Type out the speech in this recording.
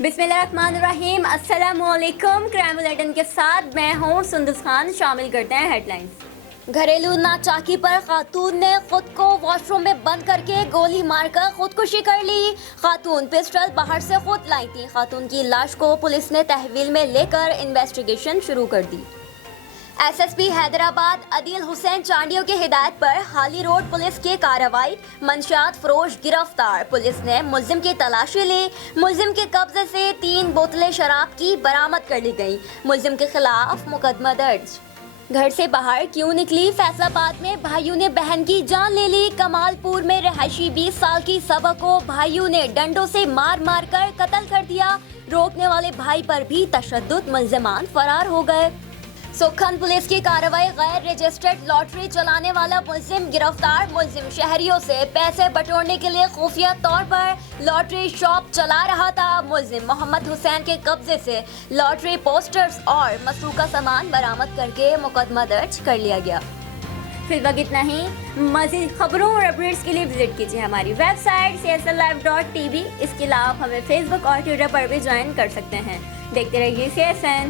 बिस्मिल्लाहिर्रहमानिर्रहीम, अस्सलामुअलैकुम। Crime bulletin के साथ मैं हूँ सुंदस खान। शामिल करते हैं हेडलाइंस। घरेलू नाचाकी पर खातून ने खुद को वॉशरूम में बंद करके गोली मारकर खुदकुशी कर ली। खातून पिस्टल बाहर से खुद लाई थी। खातून की लाश को पुलिस ने तहवील में लेकर इन्वेस्टिगेशन शुरू कर दी। एसएसपी हैदराबाद अदील हुसैन चांडियों की हिदायत पर हाली रोड पुलिस की कार्रवाई। मंशियात फरोश गिरफ्तार। पुलिस ने मुलजिम की तलाशी ली। मुलजिम के कब्जे से 3 बोतलें शराब की बरामद कर ली गई। मुलजिम के खिलाफ मुकदमा दर्ज। घर से बाहर क्यों निकली? फैसलाबाद में भाइयों ने बहन की जान ले ली। कमालपुर में रहायशी 20 साल की सबा को भाइयों ने डंडों से मार मार कर कत्ल कर दिया। रोकने वाले भाई पर भी तशद्दुद, मुल्जिमान फरार हो गए। सुखन पुलिस की कार्रवाई। गैर रजिस्टर्ड लॉटरी चलाने वाला मुलजिम गिरफ्तार। मुलजिम शहरियों से पैसे बटोरने के लिए खुफिया तौर पर लॉटरी शॉप चला रहा था। मुलजिम मोहम्मद हुसैन के कब्जे से लॉटरी पोस्टर्स और मसरूका सामान बरामद करके मुकदमा दर्ज कर लिया गया। फिर वक्त इतना ही। मज़ीद खबरों और अपडेट्स के लिए विजिट कीजिए हमारी वेबसाइट csllive.tv। इसके अलावा हमें फेसबुक और ट्विटर पर भी ज्वाइन कर सकते हैं। देखते रहिए CSN।